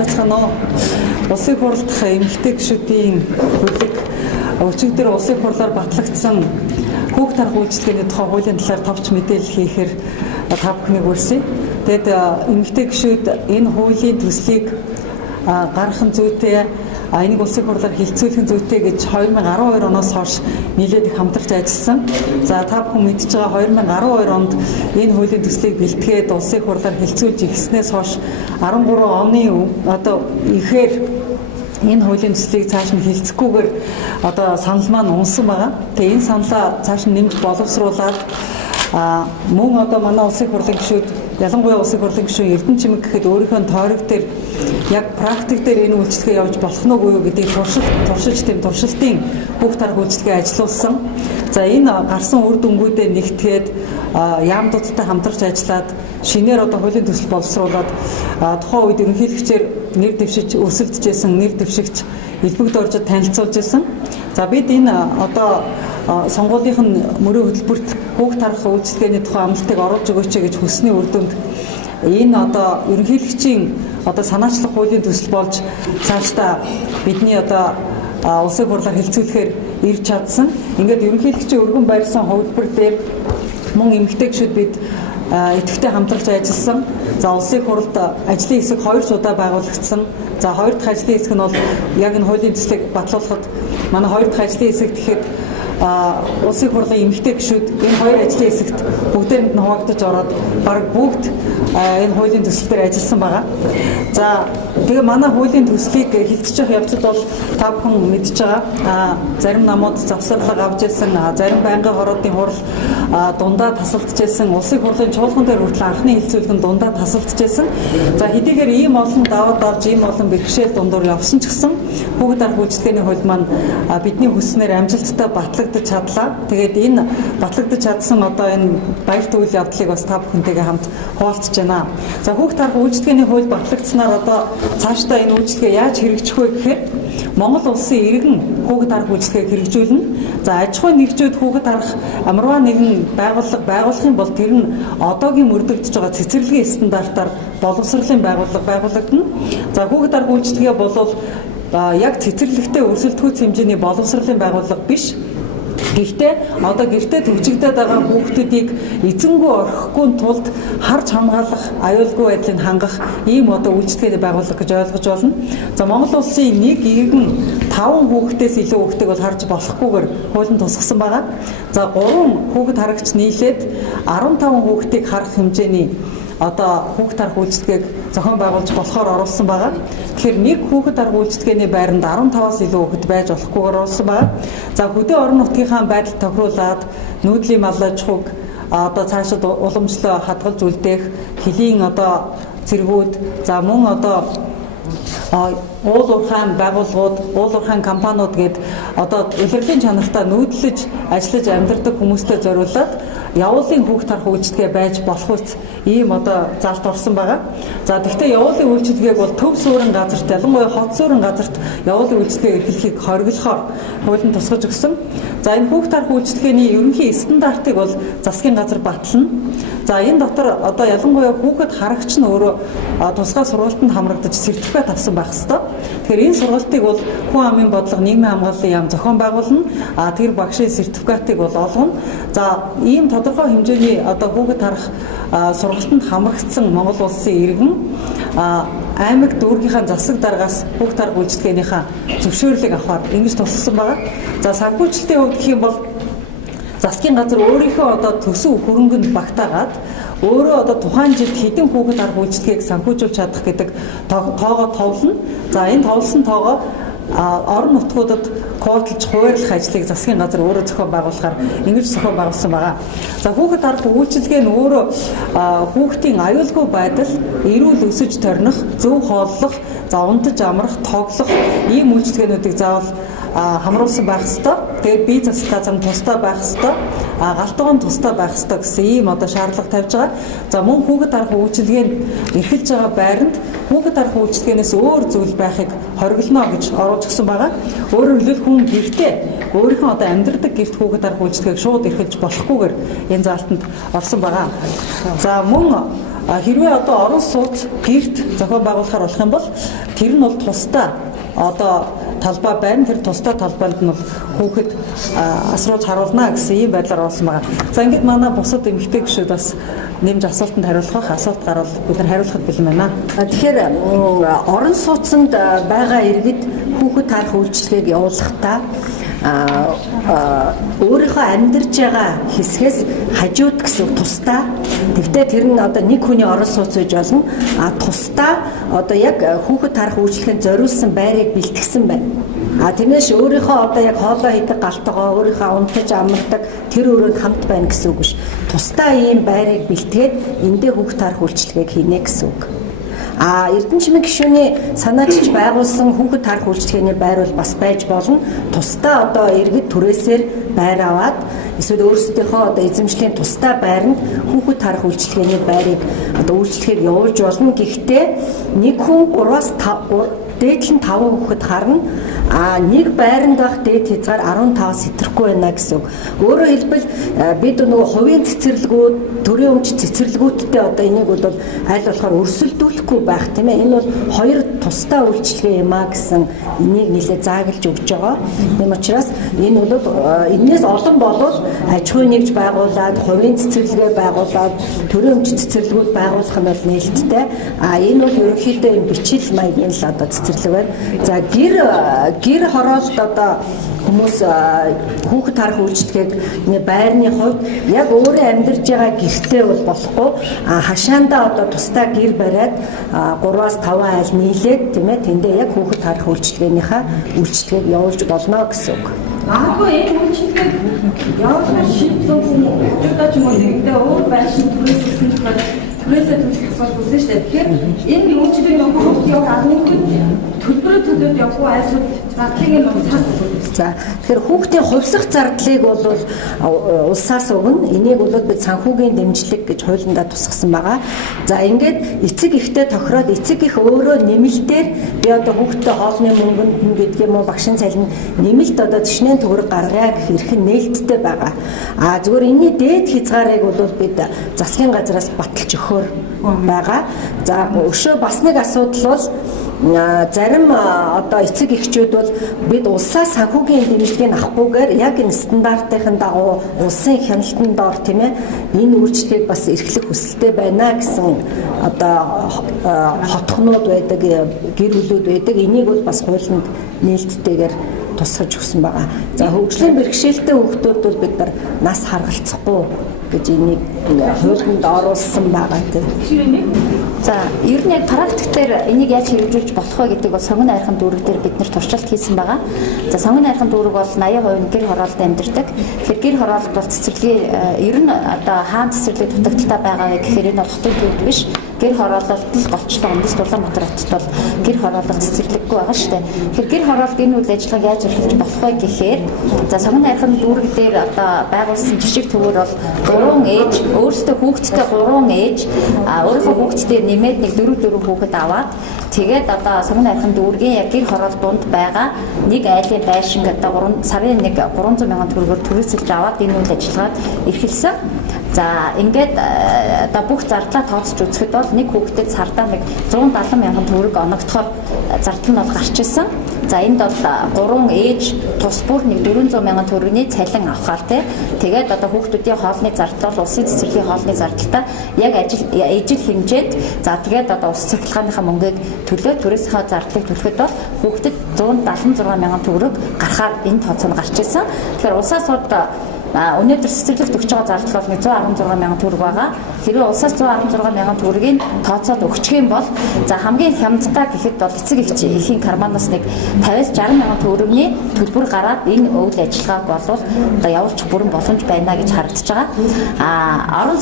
Бацханаа улсын хурлдах эмэгтэй гишүүдийн хөлөг өчигдөр улсын хурлаар батлагдсан хүүхд тарх үйлчилгээний тухай хуулийн талаар товч мэдээлэл хийхээр та бүхнийг урьсая. Тэгэд эмэгтэй гишүүд энэ хуулийн төслийг гаргахын зүйтэй энийг улсын хурлаар хилцүүлэх зүйтэй гэж 2012 оноос хойш нэлээд их хамтарч ажилласан. За та бүхэн мэдж байгаа 2012 онд энэ хуулийн төслийг бэлтгээд улсын хурлаар хилцүүлж ирснээс хойш 13 оны одоо ихээр энэ хуулийн төслийг цааш нь хилцэхгүйгээр одоо санал маань унсан байгаа. Тэгээ энэ саналаа цааш нь нэмж боловсруулад мөн одоо манай улсын хурлын гишүүд ялангуяа улсын хурлын гишүүн Эрдэнэ чимэг гэхэд өөрийнхөө тойрог дээр яг практик дээр энэ үйлчлэгээ явж болох нь үгүй юу гэдгийг туршилтын хүүхд тарх үйлчлэгээ ажиллуулсан. За энэ гарсан үр дүнгуудээ нэгтгээд яамдуудтай хамтарч ажиллаад шинээр одоо хуулийн төсөл боловсруулад тухайн үед ерөнхийлөгчээр нэр дэвшиж өрсөлдөжсэн нэр дэвшигч элбэг доржид танилцуулж байсан. За бид энэ одоо сонгуулийн мөрөө хөтөлбөрт хүүхд тарх үйлчлэгээний тухай амлалтыг оруулж өгөөч гэж хүссний үр дүнд энэ одоо ерөнхийлөгчийн одоо санаачлах хуулийн төсөл болж цаашдаа бидний одоо улсын хурлаар хилцүүлэхээр ирж чадсан. Ингээд ерөнхийлөгчийн өргөн байрлсан хувилбар дээр мөн эмэгтэй гишүүд бид идэвхтэй хамтарч ажилласан. За улсын хуралд ажлын хэсэг 2 удаа байгуулагдсан. За 2 дахь ажлын хэсэг нь бол яг энэ хуулийн төслийг батлуулахад манай 2 дахь ажлын хэсэг гэхэд улсын хурлын эмэгтэй гишүүд энэ 2 ажлын хэсэгт бүгдээрэнд нь хуваагдаж ороод баг бүгд энэ хуулийн төсөл дээр ажилласан байгаа. За тэгээ манай хуулийн төслийг хилцэж явах явцад бол та бүхэн мэдж байгаа. Зарим намууд завсарлага авч ирсэн, зарим байнгын хороодын хурал дундаа тасалдж ирсэн, улсын хурлын чуулган дээр хүртэл анхны хилцүүлэг нь дундаа тасалдж ирсэн. За хэдийгээр ийм олон даваад давж ийм олон бэрхшээл дундуур явсан ч гэсэн хүүхд тарх үйлчлэгээний хууль маань бидний хүснээр амжилттай батлагдаж чадлаа. Тэгээд энэ батлагдаж чадсан одоо энэ баярт үйл явдлыг бас та бүхэнтэйгээ хамт хуваалцж байна. За хүүхд тарх үйлчлэгээний хууль батлагдсанаар одоо цаашдаа энэ үйлчлэгээ яаж хэрэгжих вэ гэхээр Монгол улсын иргэн хүүхд тарх үйлчлэгийг хэрэгжүүлнэ. За аж ахуйн нэгжүүд хүүхд тарх амарваа нэгэн байгууллага байгуулах юм бол тэр нь одоогийн мөрдөгдөж байгаа цэцэрлэгийн стандартаар боловсролын байгуулагдана. За хүүхд тарх үйлчлэгээ бол яг цэцэрлэгтэй өрсөлдөхүйц хэмжээний боловсролын байгууллага биш. Гэхдээ одоо гэртээ төвчигдээд байгаа хүүхдүүдийг эзэнгүй орхихгүй тулд харж хамгаалах, аюулгүй байдлыг хангах ийм одоо үйлчлэгээний байгууллага гэж ойлгож байна. За Монгол улсын нэг иргэн 5 хүүхдээс илүү хүүхдийг бол харж болохгүйгээр хуулийн тусгасан байгаа. За 3 хүүхэд харагч нийлээд 15 хүүхдийг харах хэмжээний одоо хүүхд тарх үйлчлэгийг зохион байгуулж болохоор оруулсан байгаа. Тэгэхээр нэг хүүхд тарх үйлчлэгээний байранд 15-аас илүү хүүхэд байж болохгүйгээр оруулсан байгаа. За хөдөө орон нутгийнхаа байдал тохируулаад нүүдлийн мал аж ахуйг одоо цаашид уламжлал хадгалж үлдээх хөлийн одоо цэргүүд за мөн одоо уул уурхайн байгууллагууд, уул уурхайн компаниуд гээд одоо улирлын чанартай нүүдлэж ажиллаж амьдардаг хүмүүстэй зориулаад явуулын хүүхд тарх үйлчлэгээ байж болох үс ийм одоо залт орсон байгаа. За тэгвэл явуулын үйлчлэгээг бол төв суурин газарт ялангуяа хот суурин газарт явуулын үйлчлэгээ эрхлэхийг хориглохоор хуулийн тусгаж өгсөн. За энэ хүүхд тарх үйлчлэгээний ерөнхий стандартыг бол засгийн газар батлана. За энэ дотор одоо ялангуяа хүүхэд харагч нь өөрөө тусгай сургалтанд хамрагдаж сертификат авсан байх ёстой. Тэгэхээр энэ сургалтыг бол хүн амын бодлого нийгмийн хамгааллын яам зохион байгуулна. Тэр багшийн сертификатыг бол олгоно. За ийм тодорхой хэмжээний одоо хүүхэд харах сургалтанд хамрагдсан Монгол улсын иргэн аймаг дүүргийнхаа засаг даргаас хүүхд тарх үйлчлэгээнийхээ зөвшөөрлийг авахар ингэж тусгасан байгаа. За санхүүжилтийн хувьд гэх юм бол засгийн газар өөрийнхөө одоо төсөв хөрөнгөнд багтаагаад өөрөө одоо тухайн жилд хэдэн хүүхэд тарх үйлчлэгийг санхүүжүүлж чадах гэдэг тоогоо товлно. За энэ товлсон тоогоо орон нутгуудад квотлж хуваарлах ажлыг засгийн газар өөрөө зохион байгуулахаар ингэж зохион байгуулсан байгаа. За хүүхэд тарх үйлчлэгээ нь өөрөө хүүхдийн аюулгүй байдал, эрүүл өсөж торних, зөв хооллох, за унтаж амрах, тоглох ийм үйлчлэгээнүүдийг заавал хамруулсан байх ёстой. Тэгээд бие засалгаа зам тустай байх ёстой. Галтгоон тустай байх ёстой гэсэн ийм одоо шаардлага тавьж байгаа. За мөн хүүхэд тарх үйлчлэгээнд эрхэлж байгаа байранд хүүхэд тарх үйлчлэгээнээс өөр зүйл байхыг хориглоно гэж оруулж өгсөн байгаа. Өөрөөр хэлбэл хүн гэртээ өөрийнхөө одоо амьдардаг гэрт хүүхэд тарх үйлчлэгийг шууд эрхэлж болохгүйгээр энэ заалтанд орсон байгаа. За мөн Хэрвээ одоо орон сууц гэрт зохион байгуулахаар болох юм бол тэр нь бол тусдаа одоо талбай байна. Тэр тусдаа талбайд нь бол хүүхэд асруулж харуулна гэсэн ийм байдлаар орсон байгаа. За ингээд манай бусад эмэгтэй гишүүд бас нэмж асуултанд хариулах асуулт гарвал бид нар хариулахад бэлэн байна. Тэгэхээр орон сууцнд байгаа иргэд хүүхэд тарах үйлчилгээг явуулахдаа өөрийнхөө амьдарч байгаа хэсгээс хажууд гэсэн тусдаа тэгвэл тэр нь одоо нэг хүний орон сууц гэж болно. Тусдаа одоо яг хүүхэд тарах үйлчлэгэнд зориулсан байрыг бэлтгэсэн байна. Тиймээс өөрийнхөө одоо яг хоолой хийдэг галтгоо өөрийнхөө унтаж амардаг тэр өрөөнд хамт байна гэсэн үг биш. Тусдаа ийм байрыг бэлтгээд эндээ хүүхэд тарах үйлчлэгээг хийнэ гэсэн үг. Эрдэнэ чимээ гишүүний санаачилж байгуулсан хүүхэд тарах үйлчлэгээний байр бол бас байж болно. Тусдаа одоо иргэд түрээсээр байр аваад эсвэл өөрсдийнхөө одоо эзэмшлийн тусдаа байранд хүүхэд тарах үйлчлэгээний байрыг одоо үйлчлэгийг явуулж болно. Гэхдээ нэг хүн 3-аас 5 дээдл нь 5 хүүхэд харна. Нэг байранд байх дээд хязгаар 15 сэтрэхгүй байна гэсэн үг. Өөрөөр хэлбэл бид нөгөө хувийн цэцэрлэгүүд, төрийн өмч цэцэрлэгүүдтэй одоо энийг бол аль болохоор өрсөлдүүлэхгүй байх тийм ээ. Энэ бол хоёр тусдаа үйлчлэгээ юм а гэсэн энийг нэлээд зааглаж өгч байгаа. Тийм учраас энэ бол энээс олон болов аж ахуй нэгж байгуулад, хувийн цэцэрлэгээ байгуулад, төрийн өмч цэцэрлэгүүд байгуулах нь бол нээлттэй. Энэ бол ерөнхийдөө энэ бичил маягийн л одоо цэцэрлэг байна. За гэр хороолт одоо хүмүүс хүүхэд тарах үйлчлэгийг байрны хувьд яг өөрөө амьдарч байгаа гэртээ бол болохгүй хашаандаа одоо тусдаа гэр бариад 3-аас 5 айл нийлээд тийм ээ тэндээ яг хүүхэд тарах үйлчлэгээнийхээ үйлчлэгийг явуулж болно гэсэн үг. Магадгүй энэ үйлчлэгийг явуулах шийдсэн хүмүүстээ ч юм уу нэгдээ өөр байшин түрээссэн түрээсээ төлөх асуудал үүснэ шүү дээ. Тэгэхээр энэ үйлчлэгийг явуулах төлбөрөөр төлөөд явахгүй айсууд зардлыг нь улсаас өгнө. За тэгэхээр хүүхдийн хувьсах зардлыг бол улсаас өгнө. Энийг бол бид санхүүгийн дэмжлэг гэж хуулиндаа тусгасан байгаа. За ингээд эцэг ихтэй тохироод эцэг их өөрөө нэмэлтээр би одоо хүүхдтэй хоолны мөнгөнд гэдэг юм уу багшин цалин нэмэлт одоо төшнэн төгрөг гаргая гэх эрх нь нээлттэй байгаа. Зүгээр энэний дээд хязгаарыг бол бид засгийн газраас баталж өгөхөөр байгаа. За өшөө бас нэг асуудал бол зарим одоо эцэг эхчүүд бол бид улсаас санхүүгийн дэмжлэгийг авахгүйгээр яг энэ стандартын дагуу улсын хяналтанд доор тийм ээ энэ үйлчлэгийг бас эрхлэх хүсэлтэй байна гэсэн одоо хотхнууд байдаг, гэр бүлүүд байдаг. Энийг бол бас хуулинд нээлттэйгээр тусгаж өгсөн байгаа. За хөгжлийн бэрхшээлтэй хүүхдүүд бол бид нар нас харгалцахгүй гэж энийг хуулинд оруулсан байгаа тийм. За ер нь яг практик дээр энийг яаж хэрэгжүүлж болох вэ гэдэг бол сонгон найрхан дүүрэг дээр бид нэр туршилт хийсэн байгаа. За сонгон найрхан дүүрэг бол 80% гэр хороолт амьдардаг. Тэгэхээр гэр хороолт бол цэцэрлэгийн ер нь одоо хаан цэцэрлэг дутагдaltaй байгаа гэхээр энэ бол хотын төвд биш. Гэр хороололт л голчлоо Ондос Улаанбаатар хотод бол гэр хороолол цэцэрлэггүй байгаа шүү дээ. Тэгэхээр гэр хороолт энэ үйл ажиллагааг яаж эрхэлж болох вэ гэхээр за сонгон найрхан дүүрэг дээр одоо байгуулсан жишг төвөр бол 3 ээж өөрсдөө хүүхэдтэй 3 ээж өөрийнхөө хүүхэдтэй нэмээд нэг 4 хүүхэд аваад тэгээд одоо сонгон найрхан дүүргийн яг гэр хороолт дунд байгаа нэг айлын байшинг одоо сарын нэг 300 мянган төгрөгөөр түрээсэлж аваад энэ үйл ажиллагааг эрхэлсэн. За ингээд одоо бүх зардлаа тооцож үзэхэд бол нэг хүүхдэд сардаа нэг 170 мянган төгрөг оногдохоор зардал нь бол гарч ирсэн. За энд бол 3 ээж тус бүр нэг 400 мянган төгрөгийн цалин авахаар тэгээд одоо хүүхдүүдийн хоолны зардал бол улсын цэцэрлэгийн хоолны зардалтай яг ижил хэмжээд за тэгээд одоо ус цахилгааныхаа мөнгийг төлөө түрээсийнхаа зардлыг төлөхөд бол хүүхдэд 176 мянган төгрөг гарахаар энэ тооцоо нь гарч ирсэн. Тэгэхээр улсаас өнөөдөр цэцэрлэгт өгч байгаа зардал бол 116 мянган төгрөг байгаа. Хэрвээ улсаас 116 мянган төгрөгийг тооцоод өгчих юм бол за хамгийн хямдтай гэхэд бол эцэг эхийн карманаас нэг 50-60 мянган төгрөгийн төлбөр гараад энэ үйл ажиллагааг бол одоо явуулчих бүрэн боломж байна гэж харагдаж байгаа. Орон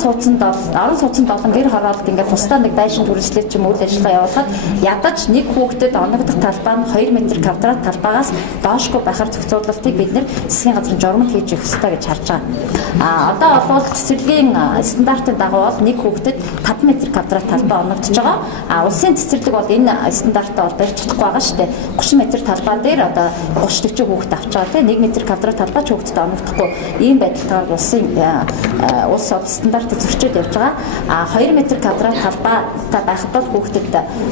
сууцнд болон гэр хороолт ингээд тусдаа нэг байшин түрээслэлт ч юм үйл ажиллагаа явуулахад ядаж нэг хүүхдэд оногдох талбай нь 2 м квадрат талбайгаас доошгүй байхаар зохицуулалтыг бид нэр засгийн газрын журмд хийж өгөх ёстой гэж харж байгаа. Одоо бол цэцэрлэгийн стандартын дагуу бол нэг хүүхдэд 5 м2 талбай оногдож байгаа. А улсын цэцэрлэг бол энэ стандартаа бол барьж чадахгүй байгаа шүү дээ. 30 м талбай дээр одоо 30-40 хүүхэд авч байгаа тийм 1 м2 талбай ч хүүхдэд оногдохгүй ийм байдалтайгаар улсын улс стандартыг зөрчиж явж байгаа. А 2 м2 талбайтай байхад бол хүүхдэд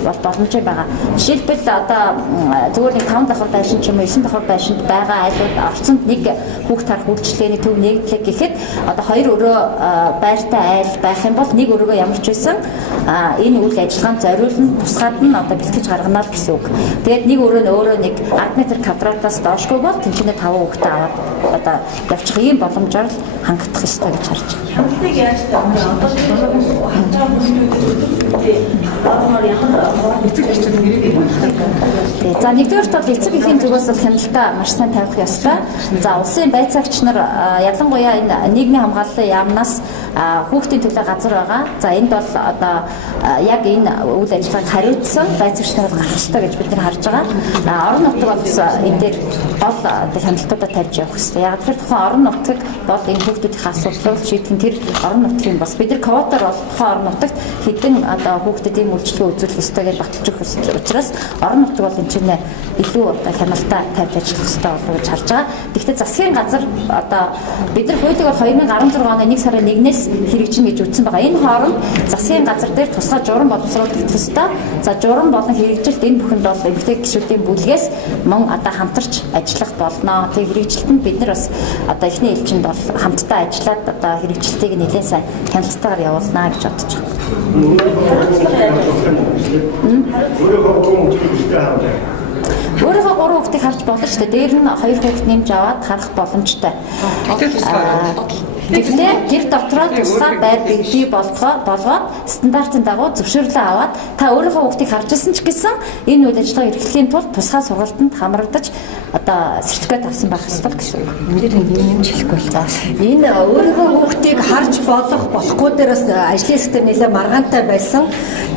бол боломжтой байгаа. Жишээлбэл одоо зүгээр нэг 5 давхар байшин ч юм уу 9 давхар байшинд байгаа айлууд орцонд нэг хүүхд тарах үйлчлэгээний төв нэгдлэг гэхэд одоо 2 өрөө байртай айл байх юм бол нэг өрөөгөө ямар ч байсан энэ үйл ажиллагаанд зориулна тусгаад нь одоо бэлтгэж гаргана л гэсэн үг. Тэгээд нэг өрөө нь өөрөө нэг 10 м2-аас доошгүй бол тэнцэнэ 5 хүүхдээ аваад одоо явчих ийм боломжоор л хангах ёстой гэж харж байна. Хяналтыг яаж тавьсан? Одоо ханчаа За нэгдүгээрт бол эцэг эхийн зүгээс бол хяналтаа маш сайн тавих ёстой. За улсын байцаагч нар ялангуяа энэ нийгмийн хамгааллын яамнаас хүүхдийн төлөө газар байгаа. За энд бол одоо яг энэ үйл ажиллагааг хариуцсан байцаагч нар гарах ёстой гэж бид нар харж байгаа. Орон нутаг бол энэ дээр гол хяналтуудаа тавьж явах ёстой. Яг тэр тухайн орон нутгийг бол энэ хүүхдүүдийн асуудлыг шийдэх нь тэр орон нутгийн бас бид нар квотоор бол тухайн орон нутагт хэдэн одоо хүүхдэд ийм үйлчлэгээ үзүүлэх ёстой гэж баталж өгөх учраас орон нутаг бол энэ чинь илүү одоо хяналтаа тавьж ажиллах ёстой болов гэж харж байгаа. Гэхдээ засгийн газар одоо бид нар хуулийг бол 2016 оны 1 сарын 1-ээс хэрэгжинэ гэж үздсэн байгаа. Энэ хооронд засгийн газар дээр тусгай журам боловсруулах ёстой. За журам болон хэрэгжилт энэ бүхэнд бол эмэгтэй гишүүдийн бүлгээс мөн одоо хамтарч ажиллах болно. Тэгээ хэрэгжилтэнд бид нар бас одоо эхний ээлжинд бол хамтдаа ажиллаад одоо хэрэгжилтийг нэлээд сайн хяналтайгаар явуулнаа гэж бодож байна. Өөрийнхөө 3 хүүхдийг харж болно шүү дээ. Дээр нь 2 хүүхд нэмж аваад харах боломжтой. Гэхдээ тэр дотроо тусгай байр бий болгоод стандартын дагуу зөвшөөрлөө аваад та өөрийнхөө хүүхдийг харж ирсэн ч гэсэн энэ үйл ажиллагаа эрхлэхийн тулд тусгай сургалтанд хамрагдаж одоо сертификат авсан байх ёстой гэсэн үг. Нэмж хэлэхгүй л заа. Энэ өөрийнхөө хүүхдийг харж болохгүй дээрээс ажлын хэсгээр нэлээд маргаантай байсан.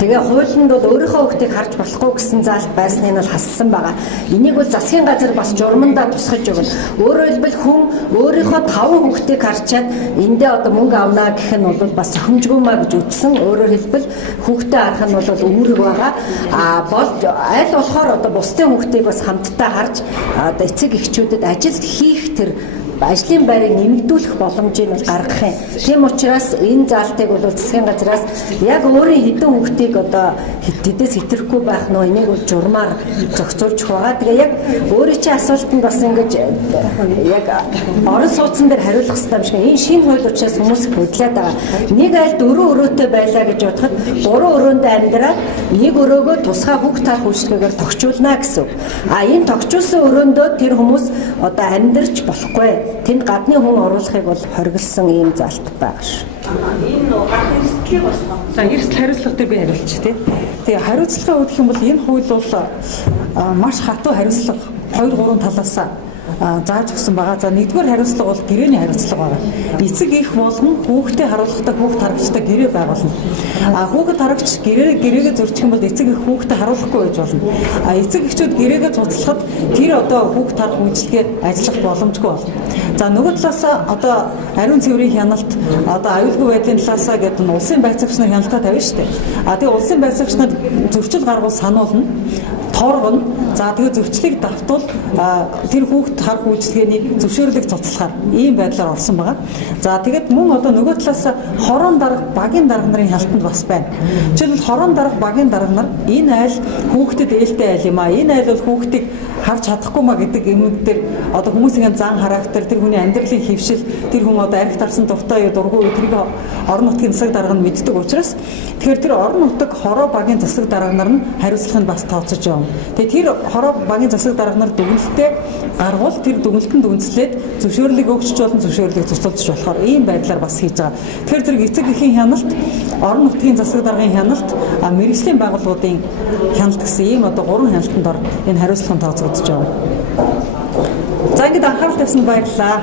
Тэгээ хуулинд бол өөрийнхөө хүүхдийг харж болохгүй гэсэн заалт байсныг нь хассан байгаа. Энийг бол засгийн газар бас журмандаа тусгаж өгнө. Өөрөөр хэлбэл хүн өөрийнхөө 5 хүүхдийг харчаад эндээ одоо мөнгө авнаа гэх нь бол бас хэмжгүй маа гэж үздсэн. Өөрөөр хэлбэл хүүхдээ харах нь бол үүрэг байгаа. Бол аль болохоор одоо бусдын хүүхдийг бас хамтдаа харж одоо эцэг эхчүүдэд ажил хийх тэр ажлын байрыг нэмэгдүүлэх боломжийг бол гаргах юм. Тийм учраас энэ заалтыг бол засгийн газраас яг өөрийн хэдэн хүүхдийг одоо хэдээс хэтрэхгүй байх нөө энийг бол журмаар зохицуулж байгаа. Тэгээ яг өөрийн чинь асуултанд бас ингэж яг орон сууцсан дээр хариулах хэрэгтэй юм шиг. Энэ шинэ хууль учраас хүмүүс хөдлөөд байгаа. Нэг айл 4 өрөөтэй байлаа гэж бодоход 3 өрөөнд амьдраад нэг өрөөгөө тусгай хүүхд тарах үйлчлэгээр тогтчулнаа гэсэн. Энэ тогтчулсан өрөөндөө тэр хүмүүс одоо амьдарч болохгүй. Тэнд гадны хүн оруулахыг бол хоригдсан ийм заалт байгаа шүү. Энэ гарах эрсдлийг бас за эрсдэл хариуцлага дээр би хариулчих тий. Тэгээ хариуцлагаа өгөх юм бол энэ хууль бол маш хатуу хариуцлага 2-3 талаас зааж өгсөн байгаа. За нэгдүгээр хариуцлага бол гэрээний хариуцлага байгаа. Эцэг их болгон хүүхдээ харуулахдаа хүүхд харагчтай гэрээ байгуулна. Хүүхэд харагч гэрээгээ зөрчих юм бол эцэг их хүүхдээ харуулахгүй байж болно. Эцэг эхчүүд гэрээгээ цуцлахад тэр одоо хүүхд харах үйлчлэгээ ажиллах боломжгүй болно. За нөгөө талаас одоо ариун цэврийн хяналт одоо аюулгүй байдлын талаас гэдэг нь улсын байцаагч нар хяналтаа тавина шүү дээ. Тэгээ улсын байцаагч нар зөрчил гаргуул сануулна. Торгоно. За тэгээ зөрчлийг давтвал тэр хүүхд харах үйлчлэгээний зөвшөөрлийг цуцлахаар ийм байдлаар орсон байгаа. За тэгээд мөн одоо нөгөө талаас хорон дарга багийн дарга нарын хяналтанд бас байна. Жишээлбэл хорон дарга багийн дарга нар энэ айл хүүхдэд ээлтэй айл юм а. Энэ айл бол хүүхдийг харж чадахгүй маа гэдэг юмнууд дээр одоо хүмүүсийн зан характер, тэр хүний амьдралын хэвшил, тэр хүн одоо архит арсан дуртай юу дургүй юу тэрийг орон нутгийн засаг дарга нь мэддэг учраас тэгэхээр тэр орон нутаг хороо багийн засаг дарга нар нь хариуцлагыг бас тооцож явна. Тэгээ тэр хороо багийн засаг дарга нар дүгнэлтээ гаргуул тэр дүгнэлтэнд үндэслээд зөвшөөрлийг өгч болон зөвшөөрлийг цуцлуулж болохоор ийм байдлаар бас хийж байгаа. Тэгэхээр зэрэг эцэг эхийн хяналт, орон нутгийн засаг даргын хяналт, мэргэжлийн байгууллагуудын хяналт гэсэн ийм одоо 3 хяналтанд ор энэ хариуцлага нь тооцогдож байна. За ингээд анхаарал тавьсан баярлалаа.